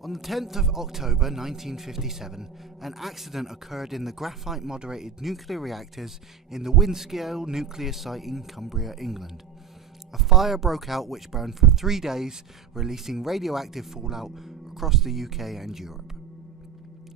On the 10th of October 1957, an accident occurred in the graphite-moderated nuclear reactors in the Windscale nuclear site in Cumbria, England. A fire broke out which burned for 3 days, releasing radioactive fallout across the UK and Europe.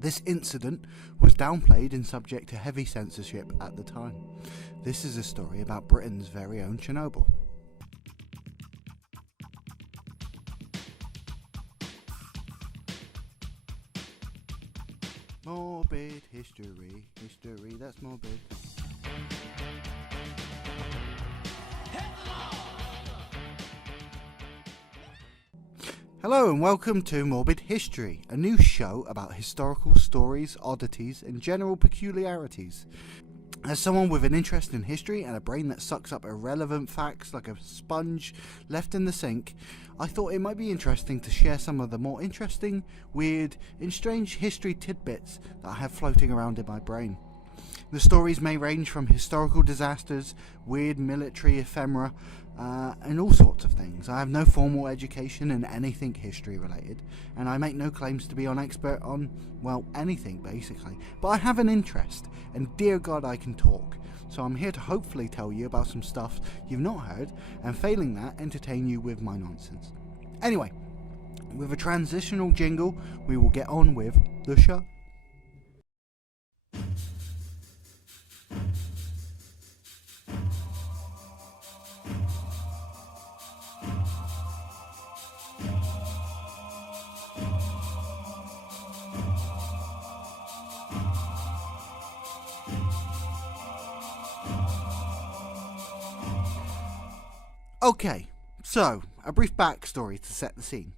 This incident was downplayed and subject to heavy censorship at the time. This is a story about Britain's very own Chernobyl. Morbid history, that's morbid. Hello and welcome to Morbid History, a new show about historical stories, oddities and general peculiarities. As someone with an interest in history and a brain that sucks up irrelevant facts like a sponge left in the sink, I thought it might be interesting to share some of the more interesting, weird and strange history tidbits that I have floating around in my brain. The stories may range from historical disasters, weird military ephemera, and all sorts of things. I have no formal education in anything history related, and I make no claims to be an expert on, well, anything basically. But I have an interest, and dear God I can talk. So I'm here to hopefully tell you about some stuff you've not heard, and failing that, entertain you with my nonsense. Anyway, with a transitional jingle, we will get on with the show. Okay, so a brief backstory to set the scene.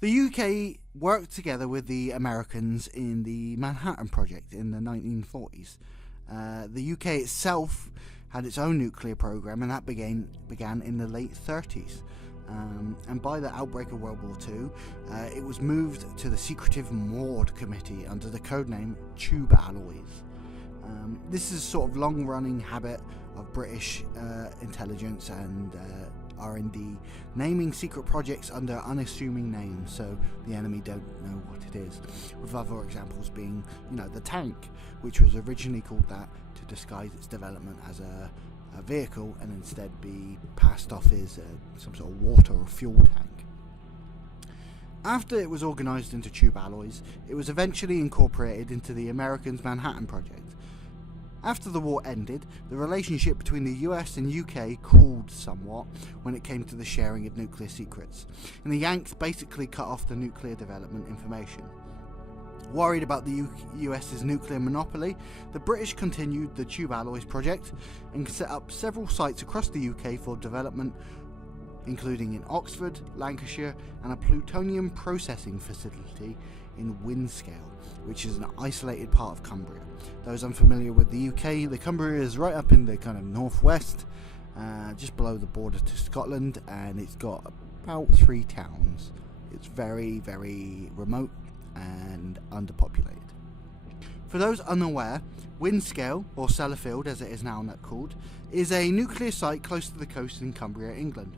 The UK worked together with the Americans in the Manhattan Project in the 1940s. The UK itself had its own nuclear program, and that began in the late 30s. And by the outbreak of World War II, it was moved to the secretive Morbid committee under the codename Tube Alloys. This is a sort of long-running habit of British intelligence and R&D, naming secret projects under unassuming names so the enemy don't know what it is, with other examples being, the tank, which was originally called that to disguise its development as a vehicle and instead be passed off as some sort of water or fuel tank. After it was organised into Tube Alloys, it was eventually incorporated into the Americans' Manhattan Project. After the war ended, the relationship between the US and UK cooled somewhat when it came to the sharing of nuclear secrets, and the Yanks basically cut off the nuclear development information. Worried about the US's nuclear monopoly, the British continued the Tube Alloys project and set up several sites across the UK for development, including in Oxford, Lancashire, and a plutonium processing facility in Windscale, which is an isolated part of Cumbria. Those unfamiliar with the UK, the Cumbria is right up in the kind of northwest, just below the border to Scotland, and it's got about 3 towns. It's very, very remote and underpopulated. For those unaware, Windscale, or Sellafield as it is now called, is a nuclear site close to the coast in Cumbria, England.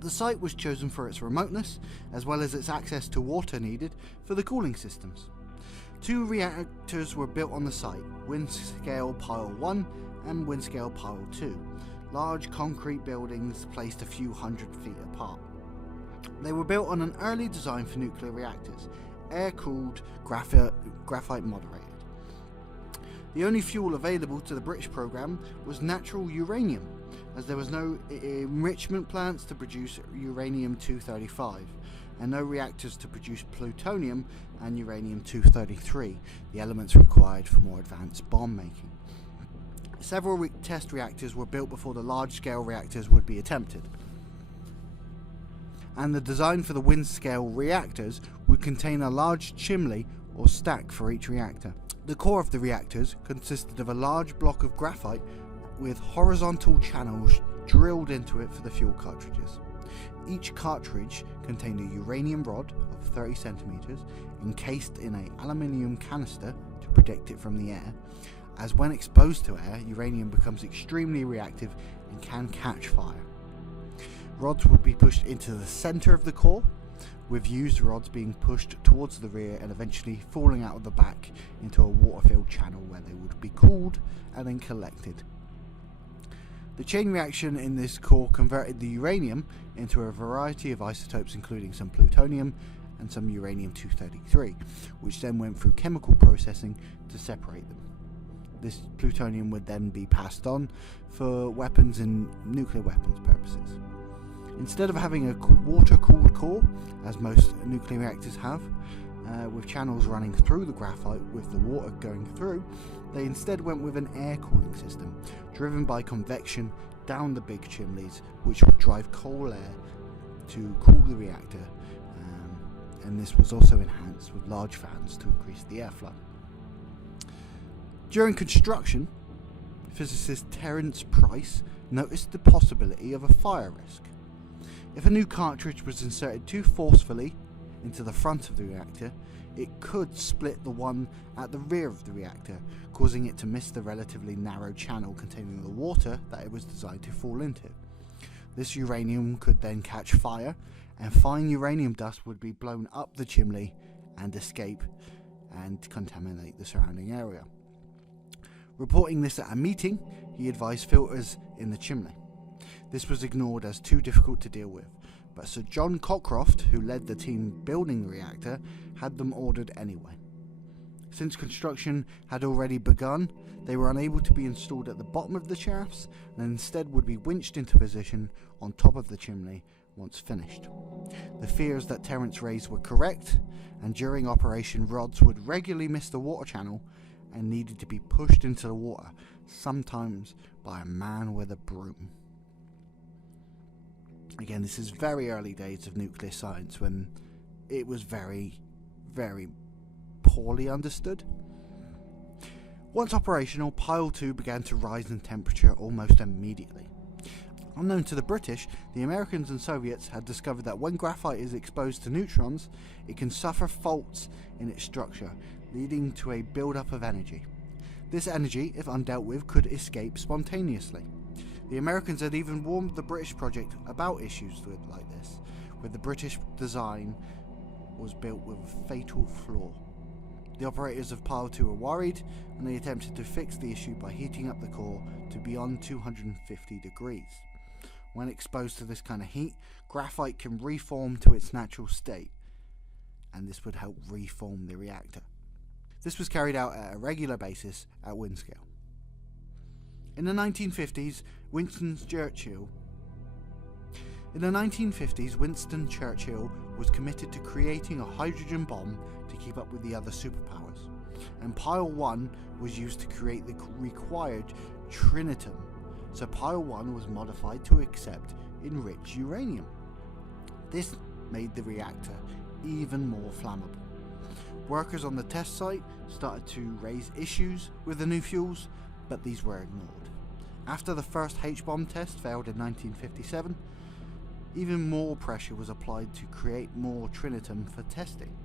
The site was chosen for its remoteness, as well as its access to water needed for the cooling systems. 2 reactors were built on the site, Windscale Pile 1 and Windscale Pile 2, large concrete buildings placed a few hundred feet apart. They were built on an early design for nuclear reactors, air-cooled, graphite-moderated. The only fuel available to the British programme was natural uranium, as there was no enrichment plants to produce uranium-235, and no reactors to produce plutonium and uranium-233, the elements required for more advanced bomb making. Several test reactors were built before the large-scale reactors would be attempted, and the design for the Windscale reactors would contain a large chimney or stack for each reactor. The core of the reactors consisted of a large block of graphite with horizontal channels drilled into it for the fuel cartridges. Each cartridge contained a uranium rod of 30 centimeters encased in an aluminium canister to protect it from the air, as when exposed to air, uranium becomes extremely reactive and can catch fire. Rods would be pushed into the center of the core, with used rods being pushed towards the rear and eventually falling out of the back into a water-filled channel where they would be cooled and then collected. The chain reaction in this core converted the uranium into a variety of isotopes, including some plutonium and some uranium-233, which then went through chemical processing to separate them. This plutonium would then be passed on for weapons and nuclear weapons purposes. Instead of having a water-cooled core, as most nuclear reactors have, with channels running through the graphite with the water going through, they instead went with an air cooling system, driven by convection down the big chimneys, which would drive coal air to cool the reactor, and this was also enhanced with large fans to increase the airflow. During construction, physicist Terence Price noticed the possibility of a fire risk. If a new cartridge was inserted too forcefully into the front of the reactor, it could split the one at the rear of the reactor, causing it to miss the relatively narrow channel containing the water that it was designed to fall into. This uranium could then catch fire, and fine uranium dust would be blown up the chimney and escape and contaminate the surrounding area. Reporting this at a meeting, he advised filters in the chimney. This was ignored as too difficult to deal with, but Sir John Cockcroft, who led the team building the reactor, had them ordered anyway. Since construction had already begun, they were unable to be installed at the bottom of the shafts and instead would be winched into position on top of the chimney once finished. The fears that Terence raised were correct, and during operation rods would regularly miss the water channel and needed to be pushed into the water, sometimes by a man with a broom. Again, this is very early days of nuclear science when it was very, very poorly understood. Once operational, Pile 2 began to rise in temperature almost immediately. Unknown to the British, the Americans and Soviets had discovered that when graphite is exposed to neutrons, it can suffer faults in its structure, leading to a build-up of energy. This energy, if undealt with, could escape spontaneously. The Americans had even warned the British project about issues like this, where the British design was built with a fatal flaw. The operators of Pile 2 were worried, and they attempted to fix the issue by heating up the core to beyond 250 degrees. When exposed to this kind of heat, graphite can reform to its natural state, and this would help reform the reactor. This was carried out at a regular basis at Windscale. In the 1950s, Winston Churchill was committed to creating a hydrogen bomb to keep up with the other superpowers, and Pile 1 was used to create the required trinitum, so Pile 1 was modified to accept enriched uranium. This made the reactor even more flammable. Workers on the test site started to raise issues with the new fuels, but these were ignored. After the first H-bomb test failed in 1957, even more pressure was applied to create more trinitum for testing,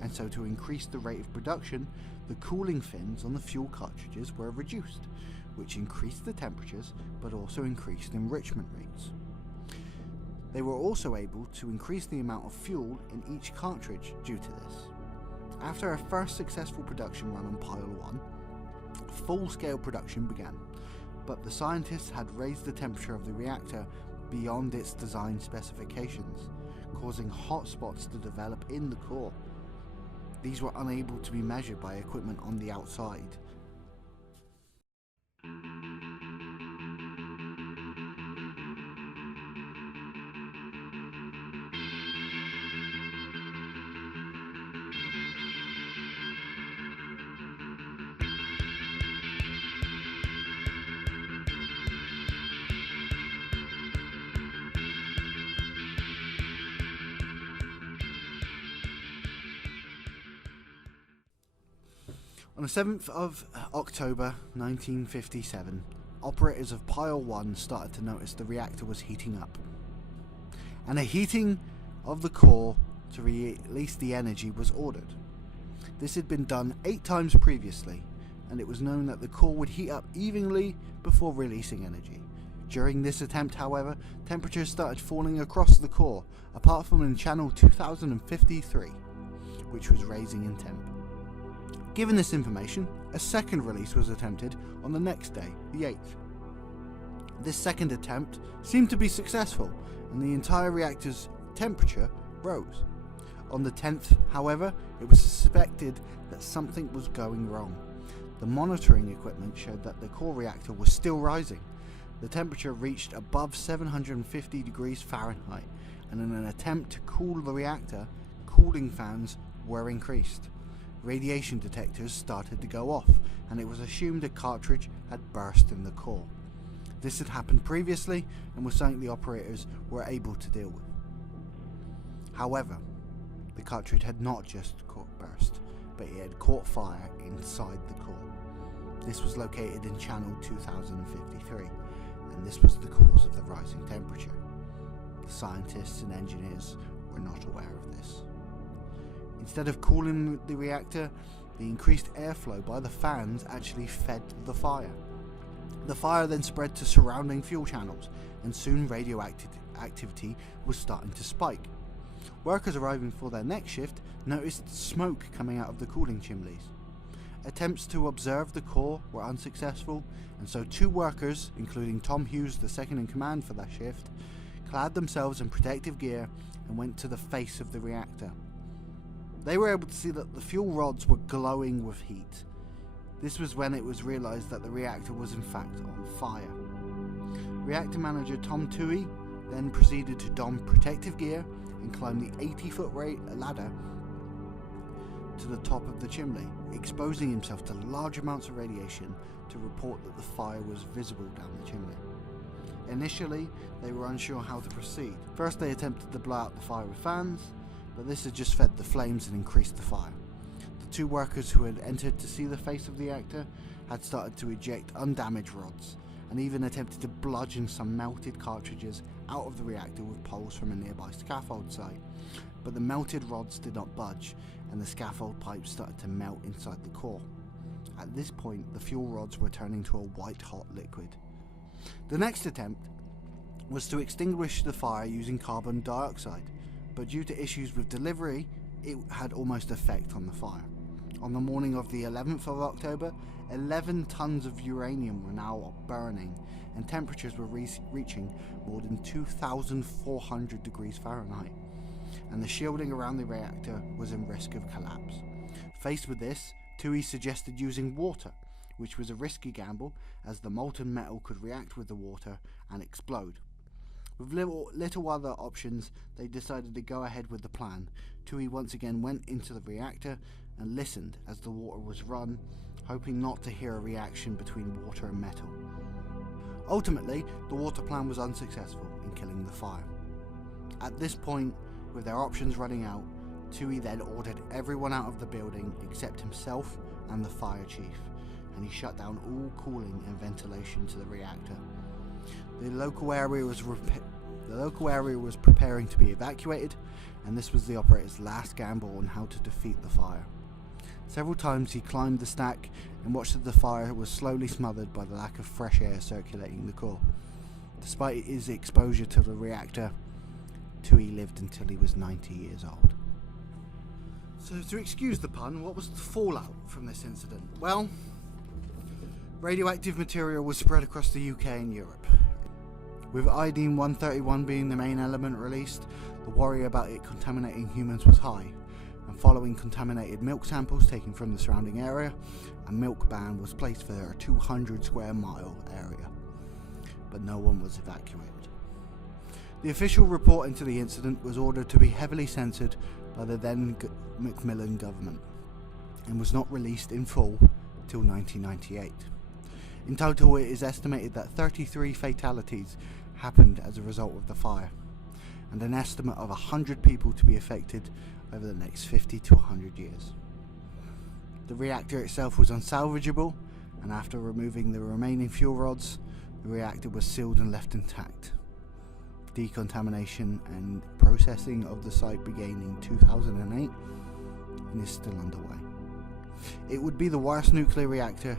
and so to increase the rate of production, the cooling fins on the fuel cartridges were reduced, which increased the temperatures but also increased enrichment rates. They were also able to increase the amount of fuel in each cartridge due to this. After a first successful production run on Pile 1, full-scale production began, but the scientists had raised the temperature of the reactor beyond its design specifications, causing hot spots to develop in the core. These were unable to be measured by equipment on the outside. On the 7th of October 1957, operators of Pile 1 started to notice the reactor was heating up, and a heating of the core to release the energy was ordered. This had been done 8 times previously, and it was known that the core would heat up evenly before releasing energy, During this attempt, however, temperatures started falling across the core, apart from in channel 2053, which was raising in temp. Given this information, a second release was attempted on the next day, the 8th. This second attempt seemed to be successful, and the entire reactor's temperature rose. On the 10th, however, it was suspected that something was going wrong. The monitoring equipment showed that the core reactor was still rising. The temperature reached above 750 degrees Fahrenheit, and in an attempt to cool the reactor, cooling fans were increased. Radiation detectors started to go off, and it was assumed a cartridge had burst in the core. This had happened previously and was something the operators were able to deal with. However, the cartridge had not just burst, but it had caught fire inside the core. This was located in channel 2053, and this was the cause of the rising temperature. The scientists and engineers were not aware of this. Instead of cooling the reactor, the increased airflow by the fans actually fed the fire. The fire then spread to surrounding fuel channels, and soon radioactivity was starting to spike. Workers arriving for their next shift noticed smoke coming out of the cooling chimneys. Attempts to observe the core were unsuccessful, and so 2 workers, including Tom Hughes, the second in command for that shift, clad themselves in protective gear and went to the face of the reactor. They were able to see that the fuel rods were glowing with heat. This was when it was realized that the reactor was in fact on fire. Reactor manager Tom Toohey then proceeded to don protective gear and climb the 80-foot ladder to the top of the chimney, exposing himself to large amounts of radiation to report that the fire was visible down the chimney. Initially, they were unsure how to proceed. First, they attempted to blow out the fire with fans, but this had just fed the flames and increased the fire. The 2 workers who had entered to see the face of the reactor had started to eject undamaged rods, and even attempted to bludgeon some melted cartridges out of the reactor with poles from a nearby scaffold site. But the melted rods did not budge, and the scaffold pipes started to melt inside the core. At this point, the fuel rods were turning to a white-hot liquid. The next attempt was to extinguish the fire using carbon dioxide, but due to issues with delivery, it had almost effect on the fire. On the morning of the 11th of October, 11 tons of uranium were now burning, and temperatures were reaching more than 2,400 degrees Fahrenheit, and the shielding around the reactor was in risk of collapse. Faced with this, Toohey suggested using water, which was a risky gamble as the molten metal could react with the water and explode. With little other options, they decided to go ahead with the plan. Toohey once again went into the reactor and listened as the water was run, hoping not to hear a reaction between water and metal. Ultimately, the water plan was unsuccessful in killing the fire. At this point, with their options running out, Toohey then ordered everyone out of the building except himself and the fire chief, and he shut down all cooling and ventilation to the reactor. The local area was preparing to be evacuated, and this was the operator's last gamble on how to defeat the fire. Several times he climbed the stack and watched as the fire was slowly smothered by the lack of fresh air circulating the core. Despite his exposure to the reactor, Toohey lived until he was 90 years old. So, to excuse the pun, what was the fallout from this incident? Well, radioactive material was spread across the UK and Europe. With iodine-131 being the main element released, the worry about it contaminating humans was high, and following contaminated milk samples taken from the surrounding area, a milk ban was placed for a 200 square mile area, but no one was evacuated. The official report into the incident was ordered to be heavily censored by the then Macmillan government, and was not released in full till 1998. In total, it is estimated that 33 fatalities happened as a result of the fire, and an estimate of 100 people to be affected over the next 50 to 100 years. The reactor itself was unsalvageable, and after removing the remaining fuel rods, the reactor was sealed and left intact. Decontamination and processing of the site began in 2008 and is still underway. It would be the worst nuclear reactor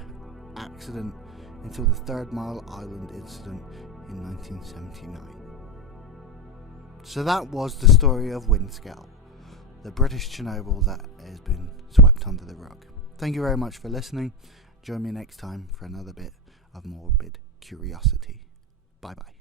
accident until the 3rd Mile Island incident in 1979. So that was the story of Windscale, the British Chernobyl that has been swept under the rug. Thank you very much for listening. Join me next time for another bit of morbid curiosity. Bye bye.